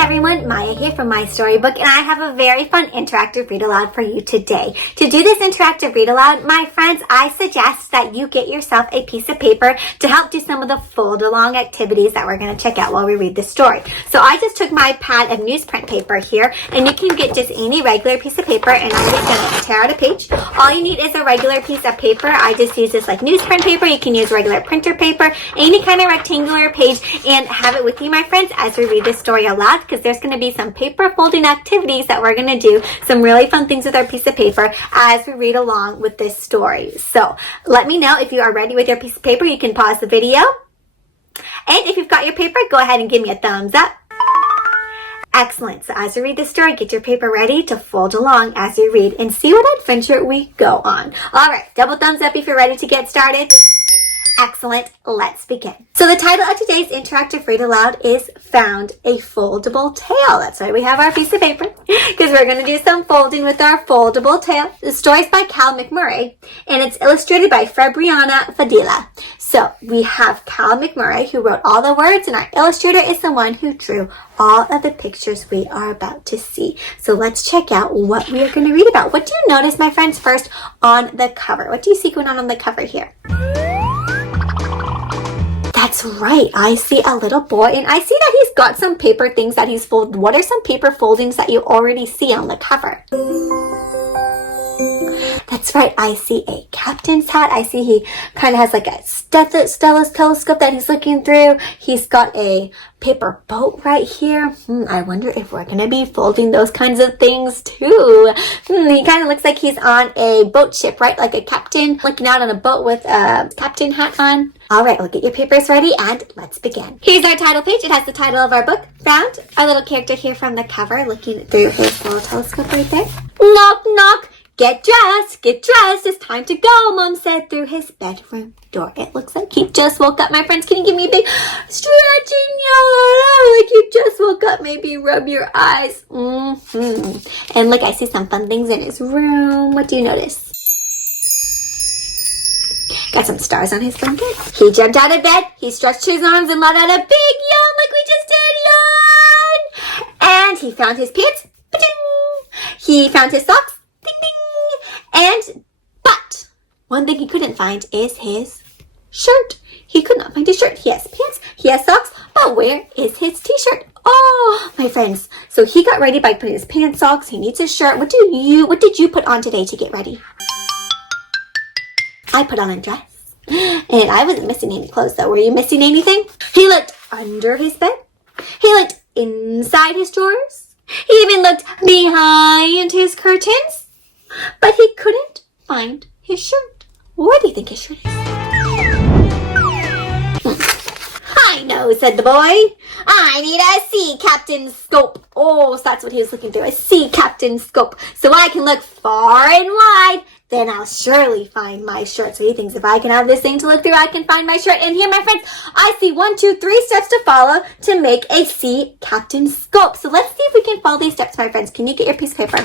everyone, Maya here from MaiStoryBook, and I have a very fun interactive read aloud for you today. To do this interactive read aloud, my friends, I suggest that you get yourself a piece of paper to help do some of the fold along activities that we're going to check out while we read the story. So I just took my pad of newsprint paper here, and you can get just any regular piece of paper, and I'm just going to tear out a page. All you need is a regular piece of paper. I just use this like newsprint paper. You can use regular printer paper, any kind of rectangular page, and have it with you, my friends, as we read this story aloud, because there's going to be some paper folding activities that we're going to do, some really fun things with our piece of paper as we read along with this story. So let me know if you are ready with your piece of paper. You can pause the video. And if you've got your paper, go ahead and give me a thumbs up. Excellent. So as we read this story, get your paper ready to fold along as you read and see what adventure we go on. All right, double thumbs up if you're ready to get started. Excellent. Let's begin. So the title of today's interactive read aloud is Found a Foldable Tail. That's why we have our piece of paper, because we're going to do some folding with our foldable tail. The story is by CAL McMurray, and it's illustrated by Febriyana Fadillah. So we have CAL McMurray, who wrote all the words, and our illustrator is the one who drew all of the pictures we are about to see. So let's check out what we are going to read about. What do you notice, my friends, first on the cover? What do you see going on the cover here? That's right. I see a little boy, and I see that he's got some paper things that he's folded. What are some paper foldings that you already see on the cover? That's right. I see a captain's hat. I see he kind of has like a telescope that he's looking through. He's got a paper boat right here. I wonder if we're going to be folding those kinds of things too. He kind of looks like he's on a boat ship, right? Like a captain looking out on a boat with a captain hat on. All right, we'll get your papers ready and let's begin. Here's our title page. It has the title of our book, Found. Our little character here from the cover looking through his little telescope right there. Knock, knock. Get dressed, it's time to go, Mom said through his bedroom door. It looks like he just woke up, my friends. Can you give me a big stretching yawn? Like you just woke up, maybe rub your eyes. And look, I see some fun things in his room. What do you notice? Got some stars on his blanket. He jumped out of bed, he stretched his arms and let out a big yawn like we just did, yawn! And he found his pants, ba-ding! He found his socks, ding ding! But one thing he couldn't find is his shirt. He could not find his shirt. He has pants, he has socks, but where is his t-shirt? Oh, my friends. So he got ready by putting his pants, socks, he needs his shirt. What did you put on today to get ready? I put on a dress. And I wasn't missing any clothes though. Were you missing anything? He looked under his bed. He looked inside his drawers. He even looked behind his curtains. But he couldn't find his shirt. What do you think his shirt is? I know, said the boy. I need a sea captain scope. Oh, so that's what he was looking through, a sea captain scope. So I can look far and wide. Then I'll surely find my shirt. So he thinks if I can have this thing to look through, I can find my shirt. And here, my friends, I see 1, 2, 3 steps to follow to make a sea captain scope. So let's see if we can follow these steps, my friends. Can you get your piece of paper?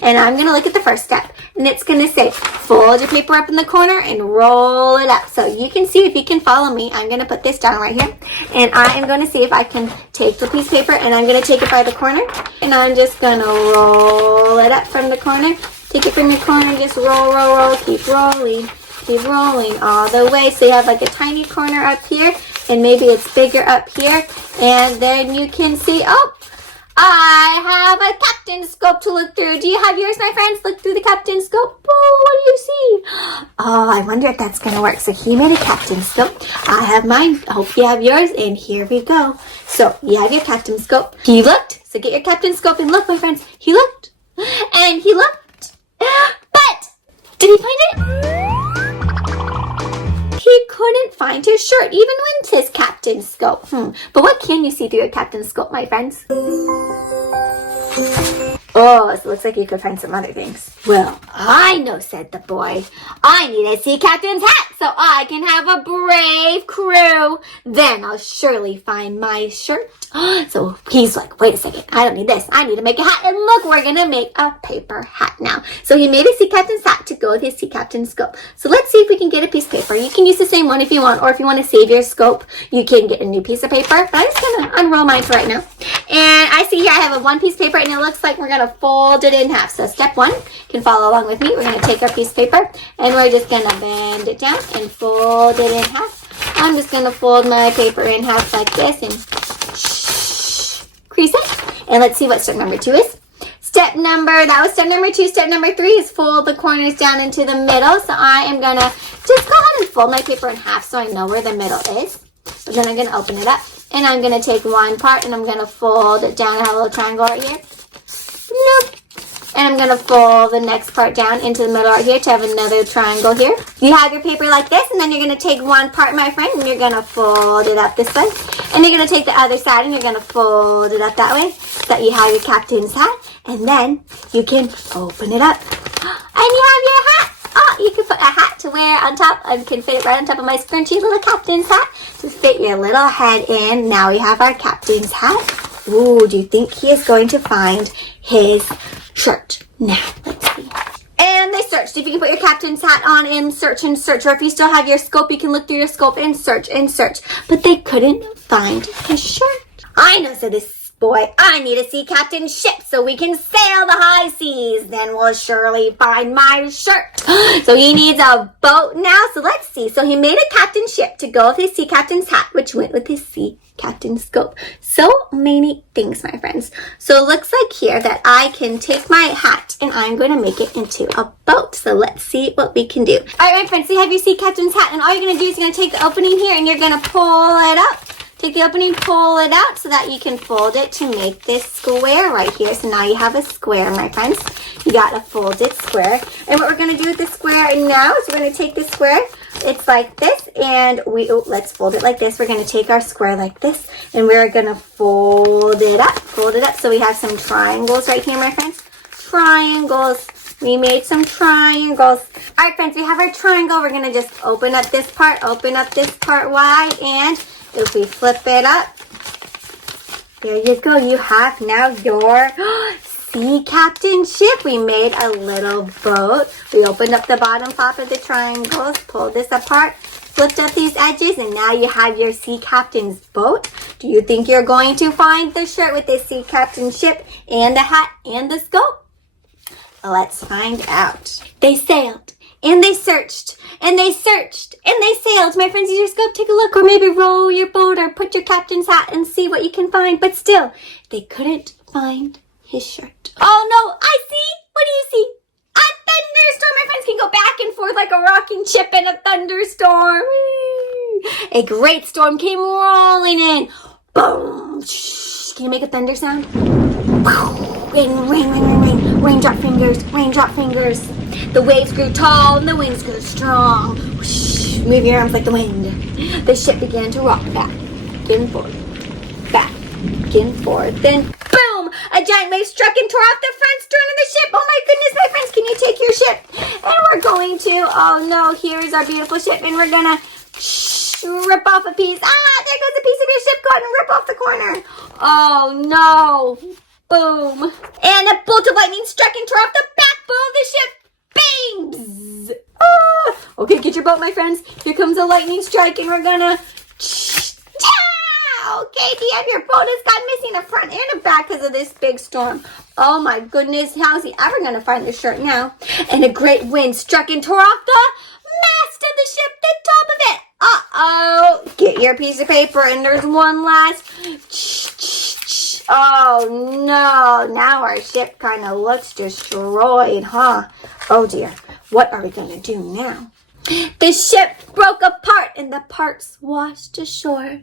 And I'm going to look at the first step. And it's going to say, fold your paper up in the corner and roll it up. So you can see if you can follow me. I'm going to put this down right here. And I am going to see if I can take the piece of paper and I'm going to take it by the corner. And I'm just going to roll it up from the corner. Take it from your corner, just roll, roll, roll, keep rolling all the way. So you have like a tiny corner up here, and maybe it's bigger up here. And then you can see, oh, I have a captain scope to look through. Do you have yours, my friends? Look through the captain scope. Oh, what do you see? Oh, I wonder if that's going to work. So he made a captain scope. I have mine. I hope you have yours. And here we go. So you have your captain scope. He looked. So get your captain scope and look, my friends. He looked. And he looked. But did he find it? He couldn't find his shirt, even with his captain's scope. But what can you see through a captain's scope, my friends? Oh, so it looks like you could find some other things. Well, I know, said the boy. I need a sea captain's hat so I can have a brave crew. Then I'll surely find my shirt. So he's like, wait a second, I don't need this. I need to make a hat. And look, we're going to make a paper hat now. So he made a sea captain's hat to go with his sea captain's scope. So let's see if we can get a piece of paper. You can use the same one if you want, or if you want to save your scope, you can get a new piece of paper. But I'm just going to unroll mine for right now. And I see here I have a one piece of paper, and it looks like we're going to fold it in half. So step one, you can follow along with me. We're going to take our piece of paper, and we're just going to bend it down and fold it in half. I'm just going to fold my paper in half like this and crease it. And let's see what step number 2 is. That was step number 2. Step number 3 is fold the corners down into the middle. So I am going to just go ahead and fold my paper in half so I know where the middle is. But then I'm going to open it up. And I'm going to take one part and I'm going to fold it down. I have a little triangle right here. Nope. And I'm going to fold the next part down into the middle right here to have another triangle here. You have your paper like this, and then you're going to take one part, my friend, and you're going to fold it up this way. And you're going to take the other side and you're going to fold it up that way so that you have your captain's hat. And then you can open it up. And you have your hat. Oh, you can put a hat to wear on top. I can fit it right on top of my scrunchy little captain's hat to fit your little head in. Now we have our captain's hat. Ooh, do you think he is going to find his shirt? Now, let's see. And they searched. If you can put your captain's hat on and search, or if you still have your scope, you can look through your scope and search. But they couldn't find his shirt. I know, said this boy, I need a sea captain's ship so we can sail the high seas. Then we'll surely find my shirt. So he needs a boat now. So let's see. So he made a captain's ship to go with his sea captain's hat, which went with his sea captain's scope. So many things, my friends. So it looks like here that I can take my hat and I'm going to make it into a boat. So let's see what we can do. All right, my friends, so you have your sea captain's hat, and all you're going to do is you're going to take the opening here and you're going to pull it up. Take the opening, pull it out so that you can fold it to make this square right here. So now you have a square, my friends. You got a folded square. And what we're going to do with the square now is we're going to take this square. It's like this, and let's fold it like this. We're going to take our square like this, and we're going to fold it up. Fold it up so we have some triangles right here, my friends. Triangles. We made some triangles. All right, friends, we have our triangle. We're going to just open up this part wide, and if we flip it up, there you go. You have now your sea captain ship. We made a little boat. We opened up the bottom part of the triangles, pulled this apart, flipped up these edges, and now you have your sea captain's boat. Do you think you're going to find the shirt with the sea captain ship and the hat and the scope? Let's find out. They sailed. And they searched, and they searched, and they sailed. My friends, you just go take a look, or maybe roll your boat, or put your captain's hat and see what you can find. But still, they couldn't find his shirt. Oh no, I see. What do you see? A thunderstorm. My friends can go back and forth like a rocking ship in a thunderstorm. A great storm came rolling in. Boom. Can you make a thunder sound? Rain, rain, rain, rain, rain. Raindrop fingers, raindrop fingers. The waves grew tall and the winds grew strong. Whoosh, move your arms like the wind. The ship began to rock back and forth, back and forth. Then, boom! A giant wave struck and tore off the front stern of the ship. Oh my goodness, my friends, can you take your ship? And we're going to, oh no, here's our beautiful ship, and we're gonna rip off a piece. Ah, there goes a piece of your ship. Go ahead and rip off the corner. Oh no. Boom. And a bolt of lightning struck and tore off the backbone of the ship. Bang! Bzz. Ah. Okay, get your boat, my friends. Here comes a lightning strike, and we're gonna... Okay, do you have your boat? It's got missing a front and a back because of this big storm. Oh my goodness, how's he ever gonna find the shirt now? And a great wind struck and tore off the mast of the ship, the top of it. Uh-oh. Get your piece of paper, and there's one last... Oh no, now our ship kind of looks destroyed, huh? Oh dear, what are we going to do now? The ship broke apart and the parts washed ashore.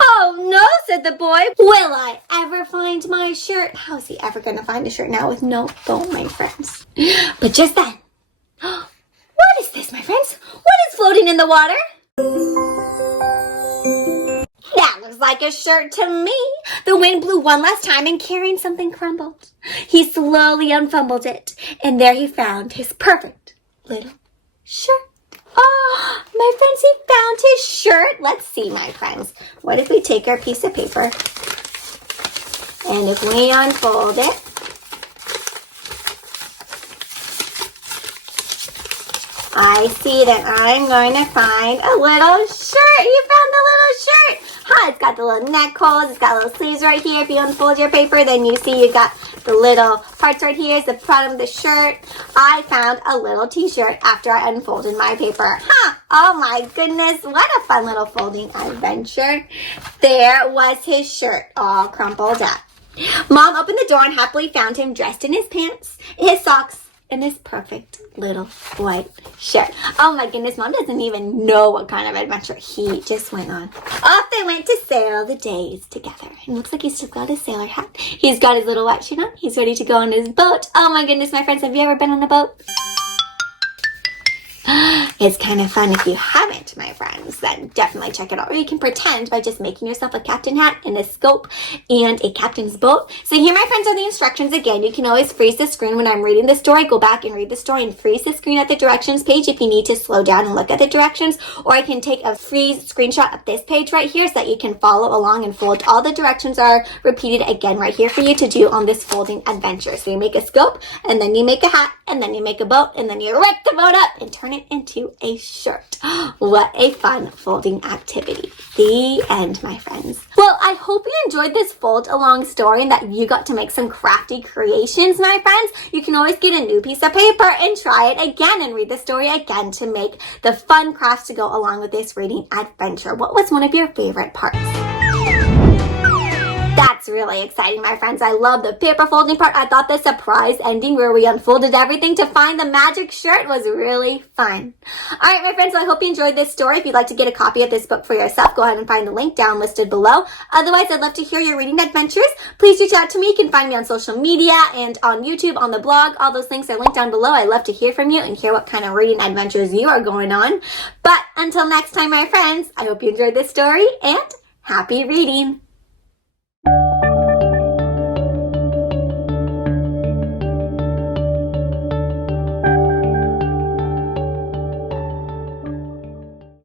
Oh no, said the boy. Will I ever find my shirt? How's he ever going to find a shirt now with no boat, my friends? But just then, what is this, my friends? What is floating in the water? That looks like a shirt to me. The wind blew one last time and carrying something crumbled. He slowly unfumbled it, and there he found his perfect little shirt. Oh, my friends, he found his shirt. Let's see, my friends. What if we take our piece of paper, and if we unfold it, I see that I'm going to find a little shirt. You found the little shirt. Huh, it's got the little neck holes. It's got little sleeves right here. If you unfold your paper, then you see you got the little parts right here. Is the bottom of the shirt. I found a little t-shirt after I unfolded my paper. Huh, oh my goodness. What a fun little folding adventure. There was his shirt all crumpled up. Mom opened the door and happily found him dressed in his pants, his socks, and this perfect little white shirt. Oh my goodness, Mom doesn't even know what kind of adventure he just went on. Off they went to sail the days together. And looks like he's still got his sailor hat. He's got his little white shirt on. He's ready to go on his boat. Oh my goodness, my friends, have you ever been on a boat? It's kind of fun. If you haven't, my friends, then definitely check it out. Or you can pretend by just making yourself a captain hat and a scope and a captain's boat. So here, my friends, are the instructions again. You can always freeze the screen when I'm reading the story. Go back and read the story and freeze the screen at the directions page if you need to slow down and look at the directions. Or I can take a freeze screenshot of this page right here so that you can follow along and fold. All the directions are repeated again right here for you to do on this folding adventure. So you make a scope, and then you make a hat, and then you make a boat, and then you rip the boat up and turn it into a shirt. What a fun folding activity. The end, my friends. Well, I hope you enjoyed this fold along story and that you got to make some crafty creations, my friends. You can always get a new piece of paper and try it again and read the story again to make the fun crafts to go along with this reading adventure. What was one of your favorite parts? That's really exciting, my friends. I love the paper folding part. I thought the surprise ending where we unfolded everything to find the magic shirt was really fun. All right, my friends, so I hope you enjoyed this story. If you'd like to get a copy of this book for yourself, go ahead and find the link down listed below. Otherwise, I'd love to hear your reading adventures. Please reach out to me. You can find me on social media and on YouTube, on the blog. All those links are linked down below. I'd love to hear from you and hear what kind of reading adventures you are going on. But until next time, my friends, I hope you enjoyed this story and happy reading.